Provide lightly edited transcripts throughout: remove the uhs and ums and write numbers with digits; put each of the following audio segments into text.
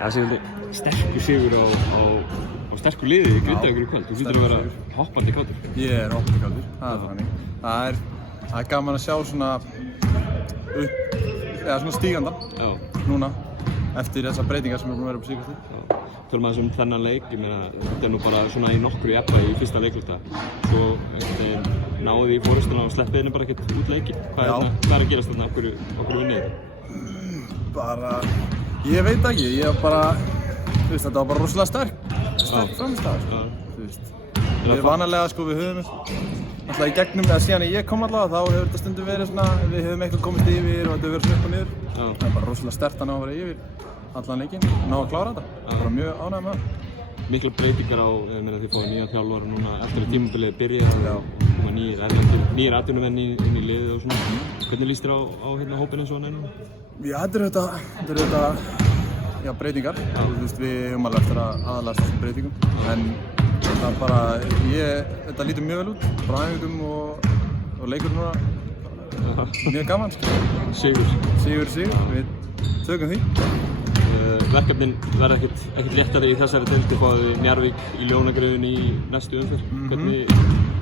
Það sé sterkur sigur á sterkur liði í Grindavíkur í kvöld. Þú hlýtur að vera hoppandi kátur. Ég er hoppandi kátur, það er þannig. Það er gaman að sjá svona svona stígandan núna eftir þessar breytingar sem við erum að vera upp síðustu. Tölum aðeins þennan leik, ég meina, þetta er nú bara svona í nokkru jafnvægi í fyrsta leikluta. Svo náðu þið í forystuna og sleppið henni bara ekkert út leiki. Hvað er að gerast þarna? Okkur vinnið þetta? Bara, ég veit ekki, þetta var bara rosalega sterk framistæða, Við vanalega, við höfum alltaf í gegnum, eða síðan ég kom allavega, þá hefur þetta stundum verið svona, við höfum eitthvað komist yfir og þetta hefur verið svona upp og niður. Það er bara rosalega sterkt að ná að vera yfir allan leikinn, ná að klára þetta. Það er bara mjög ánægður með það. Miklar breytingar á, þið fáið nýja þjálfara núna eftir að tímabilið byrja, koma nýjir atvinnumenn inn í liðið og svona. Hvernig líst þér á hópinn eins og hann núna? Já, þetta er auðvitað breytingar. Við höfum alveg eftir að aðlagast þessum breytingum. En það er bara, þetta lítur mjög vel út. Bara æfingum og leikur núna mjög gaman. Sigur. Við tökum því. Verkefnin verða ekkert léttari í þessari deildi fáið Njarðvík í Ljónagryfjunni í næstu umferð.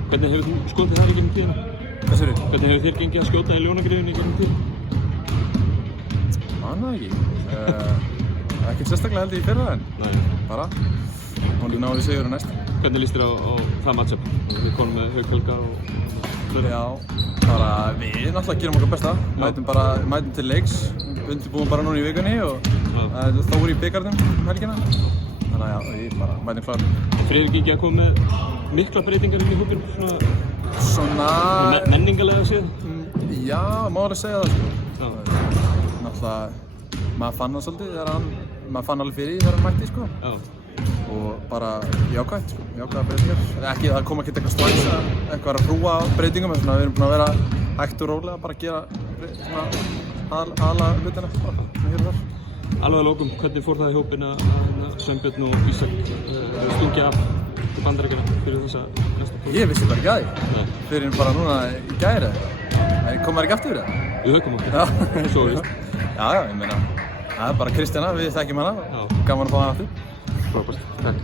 Hvernig hefur þú skotið það í gegnum tíðina? Hvernig hefur þér gengið að skjóta í Ljónagryfjunni í gegnum tíðina? Man það ekki. Ekkert sérstaklega held ég í fyrra en bara vonandi náum við sigurinn næst. Hvernig líst þér á það matchup? Við komum með Hauk-Helga og fleiri. Já, við náttúrulega gerum okkar besta. Mætum til leiks, undirbúum bara núna í vikunni og þá voru í bikarnum helgina. Þannig að við bara mætum klárir. Friðrik ekki að koma með mikla breytingar inn í hópinn? Svona menningarlega séð? Já, má alveg segja það. Náttúrulega, maður fann það svolítið maður fann alveg fyrir því þegar hann mætti, Og bara jákvæðar breytingar. Það kom ekkert eitthvað strax eitthvað að hrúa breytingum, en við erum búin að vera hægt og rólega bara að gera aðalega hlutina hér og þar. Alveg að lokum, hvernig fór það í hópinn að Sveinbjörn og Ísak stungja af til Bandaríkjanna fyrir þessa næsta tók? Ég vissi bara ekki að því. Fyrir bara núna í gær eða kom maður ekki aftur fyrir það? Við höfum okkur, svo víst. Já, ég meina, það er bara Kristjana, við þekkjum hana, gaman að fá hana aftur. Frábært, takk.